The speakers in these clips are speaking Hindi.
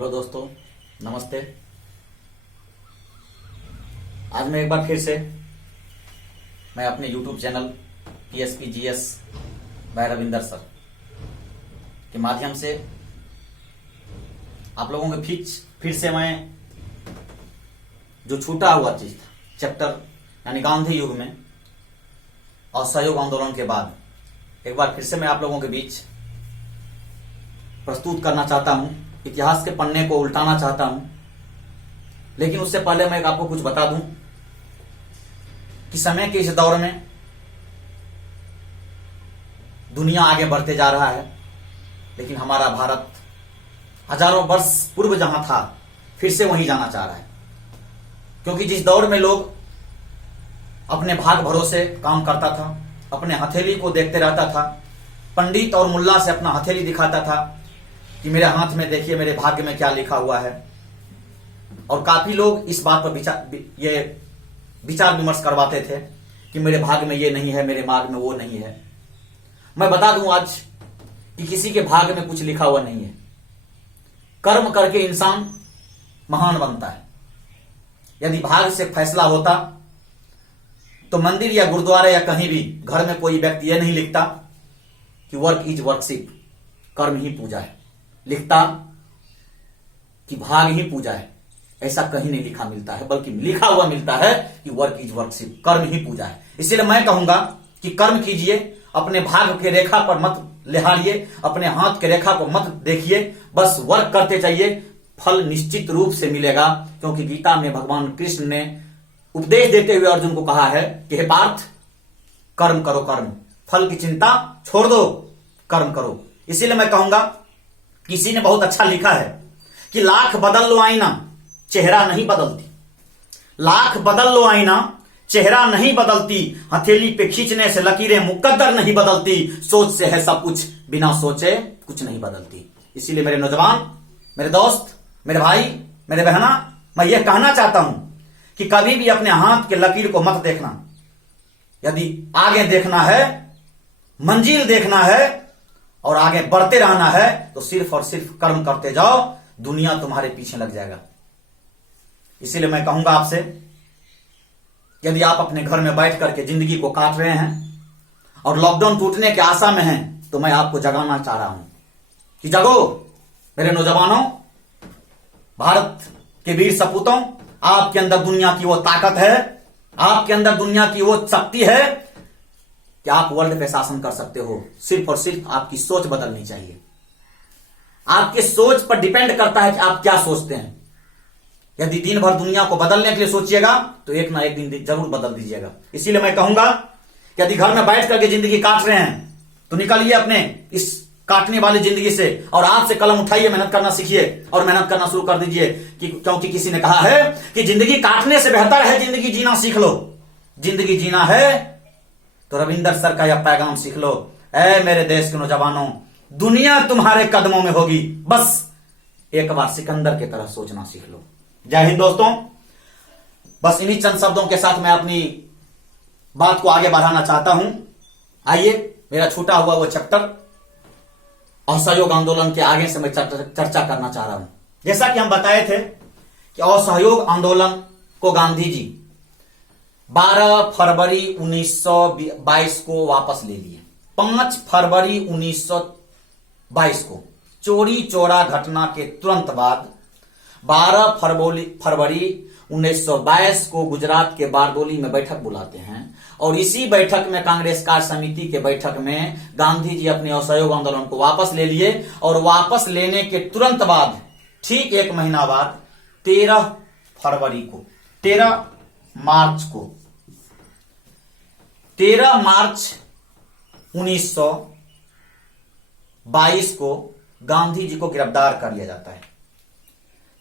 हेलो दोस्तों, नमस्ते। आज मैं एक बार फिर से मैं अपने YouTube channel PSPGS by Ravinder sir के माध्यम से आप लोगों के फिर से मैं जो छूटा हुआ चीज था चैप्टर यानी गांधी युग में असहयोग आंदोलन के बाद एक बार फिर से मैं आप लोगों के बीच प्रस्तुत करना चाहता हूं, इतिहास के पन्ने को उल्टाना चाहता हूं। लेकिन उससे पहले मैं आपको कुछ बता दूं कि समय के इस दौर में दुनिया आगे बढ़ते जा रहा है, लेकिन हमारा भारत हजारों वर्ष पूर्व जहां था फिर से वहीं जाना चाह रहा है। क्योंकि जिस दौर में लोग अपने भाग भरोसे काम करता था, अपने हथेली को देखते रहता था, पंडित और मुल्ला से अपना हथेली दिखाता था कि मेरे हाथ में देखिए मेरे भाग्य में क्या लिखा हुआ है, और काफी लोग इस बात पर विचार विमर्श करवाते थे कि मेरे भाग्य में ये नहीं है, मेरे मार्ग में वो नहीं है। मैं बता दूं आज कि किसी के भाग्य में कुछ लिखा हुआ नहीं है। कर्म करके इंसान महान बनता है। यदि भाग्य से फैसला होता तो मंदिर या गुरुद्वारे या कहीं भी घर में कोई व्यक्ति यह नहीं लिखता कि वर्क इज वर्कशिप, कर्म ही पूजा है। लिखता कि भाग ही पूजा है। ऐसा कहीं नहीं लिखा मिलता है, बल्कि लिखा हुआ मिलता है कि वर्क इज वर्कशिप, कर्म ही पूजा है। इसलिए मैं कहूंगा कि कर्म कीजिए, अपने भाग के रेखा पर मत लिहारिए, अपने हाथ के रेखा को मत देखिए, बस वर्क करते जाइए, फल निश्चित रूप से मिलेगा। क्योंकि गीता में भगवान कृष्ण ने उपदेश देते हुए अर्जुन को कहा है कि हे पार्थ, कर्म करो, कर्म, फल की चिंता छोड़ दो, कर्म करो। इसीलिए मैं कहूंगा, किसी ने बहुत अच्छा लिखा है कि लाख बदल लो आईना, चेहरा नहीं बदलती। लाख बदल लो आईना, चेहरा नहीं बदलती। हथेली पे खींचने से लकीरें मुकद्दर नहीं बदलती। सोच से है सब कुछ, बिना सोचे कुछ नहीं बदलती। इसीलिए मेरे नौजवान, मेरे दोस्त, मेरे भाई, मेरे बहना, मैं ये कहना चाहता हूं कि कभी भी अपने हाथ के लकीर को मत देखना। यदि आगे देखना है, मंजिल देखना है और आगे बढ़ते रहना है तो सिर्फ और सिर्फ कर्म करते जाओ, दुनिया तुम्हारे पीछे लग जाएगा। इसीलिए मैं कहूंगा आपसे, यदि आप अपने घर में बैठ करके जिंदगी को काट रहे हैं और लॉकडाउन टूटने के आशा में हैं, तो मैं आपको जगाना चाह रहा हूं कि जगो मेरे नौजवानों, भारत के वीर सपूतों। आपके अंदर दुनिया की वो ताकत है, आपके अंदर दुनिया की वो शक्ति है कि आप वर्ल्ड पे शासन कर सकते हो। सिर्फ और सिर्फ आपकी सोच बदलनी चाहिए। आपके सोच पर डिपेंड करता है कि आप क्या सोचते हैं। यदि दिन भर दुनिया को बदलने के लिए सोचिएगा तो एक ना एक दिन जरूर बदल दीजिएगा। इसीलिए मैं कहूंगा कि यदि घर में बैठ करके जिंदगी काट रहे हैं तो निकलिए अपने इस काटने वाली जिंदगी से और आज से कलम उठाइए, मेहनत करना सीखिए और मेहनत करना शुरू कर दीजिए। क्योंकि किसी ने कहा है कि जिंदगी काटने से बेहतर है जिंदगी जीना सीख लो। जिंदगी जीना है तो रविंदर सर का यह पैगाम सीख लो। ऐ मेरे देश के नौजवानों, दुनिया तुम्हारे कदमों में होगी, बस एक बार सिकंदर की तरह सोचना सीख लो। जय हिंद दोस्तों। बस इन्हीं चंद शब्दों के साथ मैं अपनी बात को आगे बढ़ाना चाहता हूं। आइए, मेरा छूटा हुआ वो चैप्टर असहयोग आंदोलन के आगे से मैं चर्चा करना चाह रहा हूं। जैसा कि हम बताए थे कि असहयोग आंदोलन को गांधी जी 12 फरवरी 1922 को वापस ले लिए। 5 फरवरी 1922 को चोरी चोरा घटना के तुरंत बाद 12 फरवरी 1922 को गुजरात के बारडोली में बैठक बुलाते हैं, और इसी बैठक में कांग्रेस कार्य समिति के बैठक में गांधी जी अपने असहयोग आंदोलन को वापस ले लिए। और वापस लेने के तुरंत बाद ठीक एक महीना बाद 13 मार्च 1922 को गांधी जी को गिरफ्तार कर लिया जाता है।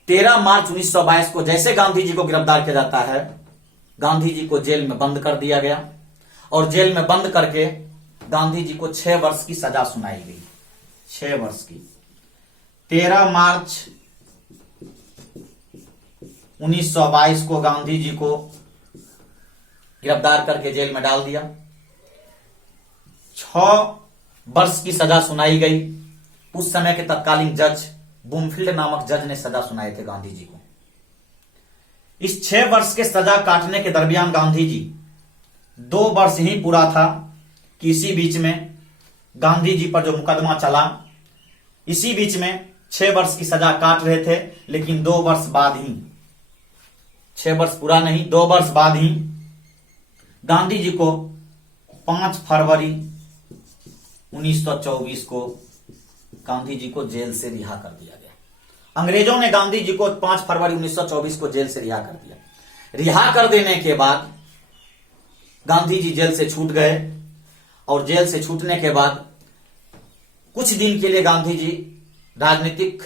13 मार्च 1922 को जैसे गांधी जी को गिरफ्तार किया जाता है, गांधी जी को जेल में बंद कर दिया गया और जेल में बंद करके गांधी जी को 6 वर्ष की सजा सुनाई गई। 6 वर्ष की। 13 मार्च 1922 को गांधी जी को गिरफ्तार करके जेल में डाल दिया। 6 वर्ष की सजा सुनाई गई। उस समय के तत्कालीन जज बूमफील्ड नामक जज ने सजा सुनाए थे गांधी जी को। इस 6 वर्ष के सजा काटने के दरमियान गांधी जी 2 वर्ष ही पूरा था कि इसी बीच में गांधी जी पर जो मुकदमा चला, इसी बीच में 6 वर्ष की सजा काट रहे थे, लेकिन 2 वर्ष बाद ही, 6 वर्ष पूरा नहीं, 2 वर्ष बाद ही गांधी जी को 5 फरवरी 1924 को गांधी जी को जेल से रिहा कर दिया गया। अंग्रेजों ने गांधी जी को 5 फरवरी 1924 को जेल से रिहा कर दिया। रिहा कर देने के बाद गांधी जी जेल से छूट गए और जेल से छूटने के बाद कुछ दिन के लिए गांधी जी राजनीतिक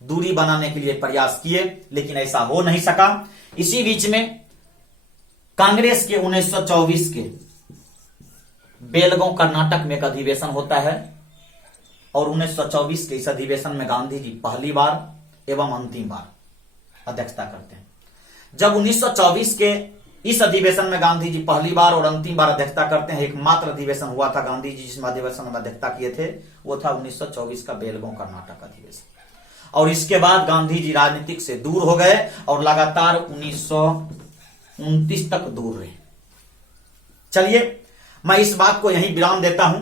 दूरी बनाने के लिए प्रयास किए, लेकिन ऐसा हो नहीं सका। इसी बीच में कांग्रेस के 1924 के बेलगांव कर्नाटक में एक अधिवेशन होता है और 1924 के इस अधिवेशन में गांधी जी पहली बार एवं अंतिम बार अध्यक्षता करते हैं। जब 1924 के इस अधिवेशन में गांधी जी पहली बार और अंतिम बार अध्यक्षता करते हैं, एकमात्र अधिवेशन हुआ था गांधी जी जिसमें अधिवेशन में अध्यक्षता किए थे, वो था 1924 का बेलगांव कर्नाटक अधिवेशन। और इसके बाद गांधी जी राजनीतिक से दूर हो गए और लगातार 1929 तक दूर रहे। चलिए, मैं इस बात को यहीं विराम देता हूं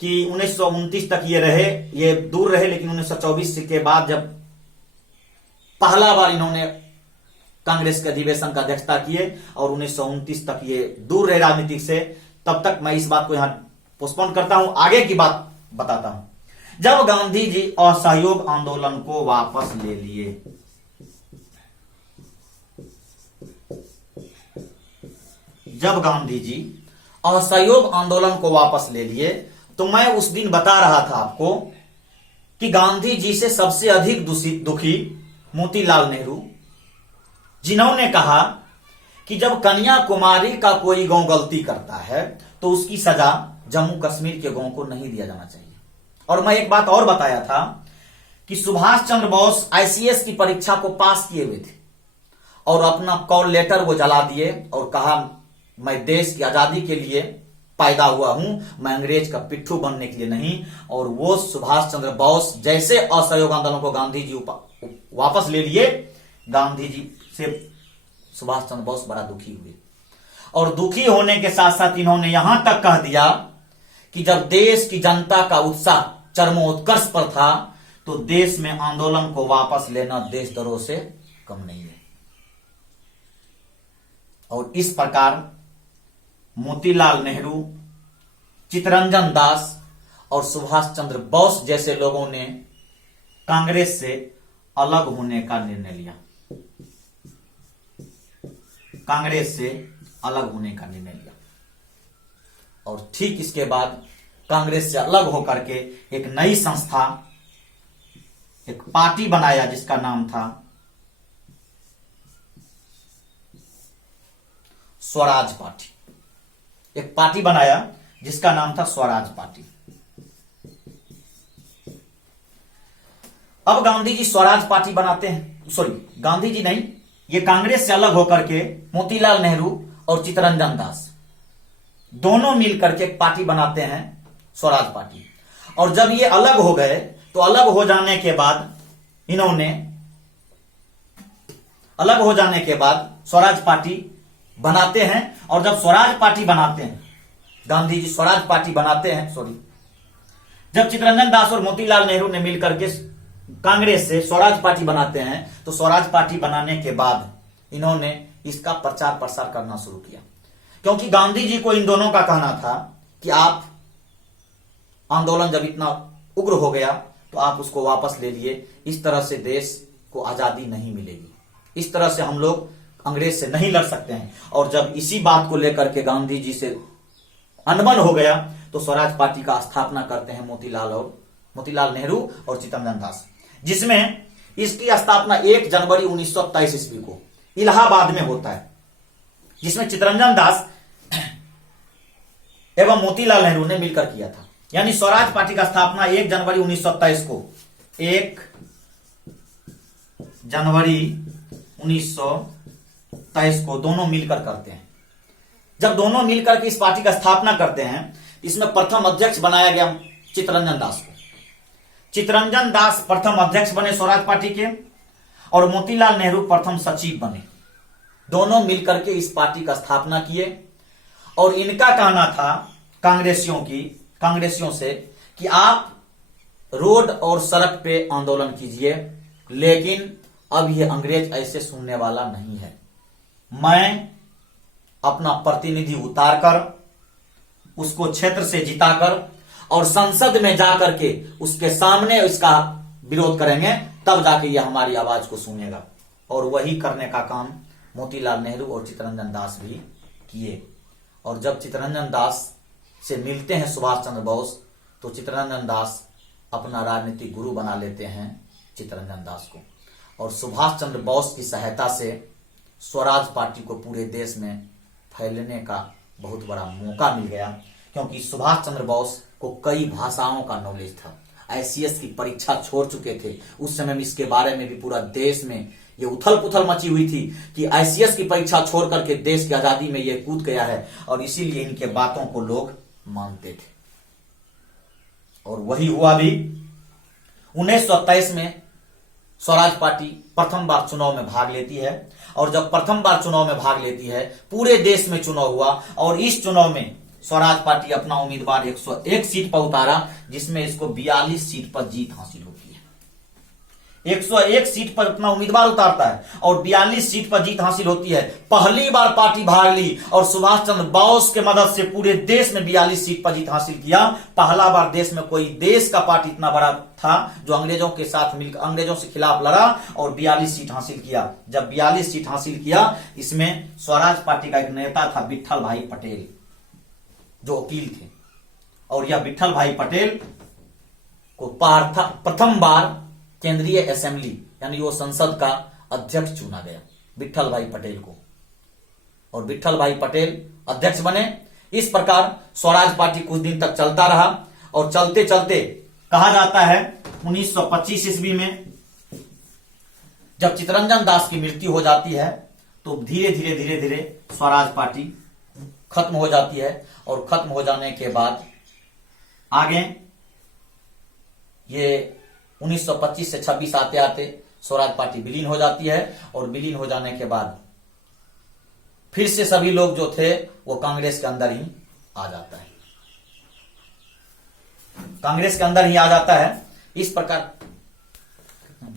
कि 1929 तक ये दूर रहे, लेकिन 1924 के बाद जब पहला बार इन्होंने कांग्रेस के अधिवेशन का अध्यक्षता किए और 1929 तक ये दूर रहे राजनीतिक से, तब तक मैं इस बात को यहां पोस्टपोन करता हूं, आगे की बात बताता हूं। जब गांधी जी असहयोग आंदोलन को वापस ले लिए, जब गांधी जी असहयोग आंदोलन को वापस ले लिए, तो मैं उस दिन बता रहा था आपको कि गांधी जी से सबसे अधिक दुखी मोतीलाल नेहरू, जिन्होंने कहा कि जब कन्याकुमारी का कोई गांव गलती करता है तो उसकी सजा जम्मू कश्मीर के गांव को नहीं दिया जाना चाहिए। और मैं एक बात और बताया था कि सुभाष चंद्र बोस आईसीएस की परीक्षा को पास किए हुए थे और अपना कॉल लेटर वो जला दिए और कहा, मैं देश की आजादी के लिए पैदा हुआ हूं, मैं अंग्रेज का पिट्ठू बनने के लिए नहीं। और वो सुभाष चंद्र बोस जैसे असहयोग आंदोलन को गांधी जी वापस ले लिए, गांधी जी से सुभाष चंद्र बोस बड़ा दुखी हुए और दुखी होने के साथ साथ इन्होंने यहां तक कह दिया कि जब देश की जनता का उत्साह चरमोत्कर्ष पर था तो देश में आंदोलन को वापस लेना देशद्रोह से कम नहीं है। और इस प्रकार मोतीलाल नेहरू, चित्तरंजन दास और सुभाष चंद्र बोस जैसे लोगों ने कांग्रेस से अलग होने का निर्णय लिया, कांग्रेस से अलग होने का निर्णय लिया। और ठीक इसके बाद कांग्रेस से अलग होकर के एक नई संस्था, एक पार्टी बनाया जिसका नाम था स्वराज पार्टी। एक पार्टी बनाया जिसका नाम था स्वराज पार्टी। अब गांधी जी स्वराज पार्टी बनाते हैं, गांधी जी नहीं, ये कांग्रेस से अलग होकर के मोतीलाल नेहरू और चित्तरंजन दास दोनों मिलकर के एक पार्टी बनाते हैं, स्वराज पार्टी। और जब ये अलग हो गए तो अलग हो जाने के बाद इन्होंने अलग हो जाने के बाद स्वराज पार्टी बनाते हैं। और जब स्वराज पार्टी बनाते हैं, गांधी जी स्वराज पार्टी बनाते हैं, जब चित्तरंजन दास और मोतीलाल नेहरू ने मिलकर के कांग्रेस से स्वराज पार्टी बनाते हैं, तो स्वराज पार्टी बनाने के बाद इन्होंने इसका प्रचार प्रसार करना शुरू किया, क्योंकि गांधी जी को इन दोनों का कहना था कि आप आंदोलन जब इतना उग्र हो गया तो आप उसको वापस ले लिए, इस तरह से देश को आजादी नहीं मिलेगी, इस तरह से हम लोग अंग्रेज से नहीं लड़ सकते हैं। और जब इसी बात को लेकर के गांधी जी से अनबन हो गया तो स्वराज पार्टी का स्थापना करते हैं मोतीलाल नेहरू और चित्तरंजन दास, जिसमें इसकी स्थापना 1 जनवरी 1923 ईस्वी को इलाहाबाद में होता है, जिसमें चित्तरंजन दास एवं मोतीलाल नेहरू ने मिलकर किया था। यानी स्वराज पार्टी का स्थापना 1 जनवरी 1923 को 1 जनवरी 1923 को दोनों मिलकर करते हैं। जब दोनों मिलकर के इस पार्टी का स्थापना करते हैं, इसमें प्रथम अध्यक्ष बनाया गया चित्तरंजन दास को। चित्तरंजन दास प्रथम अध्यक्ष बने स्वराज पार्टी के और मोतीलाल नेहरू प्रथम सचिव बने। दोनों मिलकर के इस पार्टी का स्थापना किए और इनका कहना था कांग्रेसियों से कि आप रोड और सड़क पे आंदोलन कीजिए, लेकिन अब ये अंग्रेज ऐसे सुनने वाला नहीं है। मैं अपना प्रतिनिधि उतारकर उसको क्षेत्र से जिताकर और संसद में जाकर के उसके सामने इसका विरोध करेंगे, तब जाके ये हमारी आवाज को सुनेगा। और वही करने का काम मोतीलाल नेहरू और चित्तरंजन दास भी किए। और जब चित्तरंजन दास से मिलते हैं सुभाष चंद्र बोस, तो चित्तरंजन दास अपना राजनीतिक गुरु बना लेते हैं चित्तरंजन दास को। और सुभाष चंद्र बोस की सहायता से स्वराज पार्टी को पूरे देश में फैलने का बहुत बड़ा मौका मिल गया, क्योंकि सुभाष चंद्र बोस को कई भाषाओं का नॉलेज था। आईसीएस की परीक्षा छोड़ चुके थे। उस समय में इसके बारे में भी पूरा देश में ये उथल पुथल मची हुई थी कि आईसीएस की परीक्षा छोड़ करके देश की आजादी में ये कूद गया है, और इसीलिए इनके बातों को लोग मानते थे। और वही हुआ भी। 1923 में स्वराज पार्टी प्रथम बार चुनाव में भाग लेती है, और जब प्रथम बार चुनाव में भाग लेती है, पूरे देश में चुनाव हुआ, और इस चुनाव में स्वराज पार्टी अपना उम्मीदवार 101 सीट पर उतारा, जिसमें इसको 42 सीट पर जीत हासिल होती है। 101 सीट पर अपना उम्मीदवार उतारता है और 42 सीट पर जीत हासिल होती है। पहली बार पार्टी भाग ली और सुभाष चंद्र बोस के मदद से पूरे देश में 42 सीट पर जीत हासिल किया। पहला बार देश में कोई देश का पार्टी इतना बड़ा था जो अंग्रेजों के साथ मिलकर अंग्रेजों से खिलाफ लड़ा और 42 सीट हासिल किया। जब 42 सीट हासिल किया, इसमें स्वराज पार्टी का एक नेता था विट्ठल भाई पटेल, जो वकील थे, और यह विट्ठल भाई पटेल को प्रथम बार केंद्रीय असेंबली यानी वो संसद का अध्यक्ष चुना गया, विट्ठल भाई पटेल को, और विट्ठल भाई पटेल अध्यक्ष बने। इस प्रकार स्वराज पार्टी कुछ दिन तक चलता रहा, और चलते चलते कहा जाता है 1925 ईस्वी में जब चित्तरंजन दास की मृत्यु हो जाती है, तो धीरे धीरे स्वराज पार्टी खत्म हो जाती है। और खत्म हो जाने के बाद आगे ये 1925 से 26 आते आते स्वराज पार्टी विलीन हो जाती है, और विलीन हो जाने के बाद फिर से सभी लोग जो थे वो कांग्रेस के अंदर ही आ जाता है, कांग्रेस के अंदर ही आ जाता है। इस प्रकार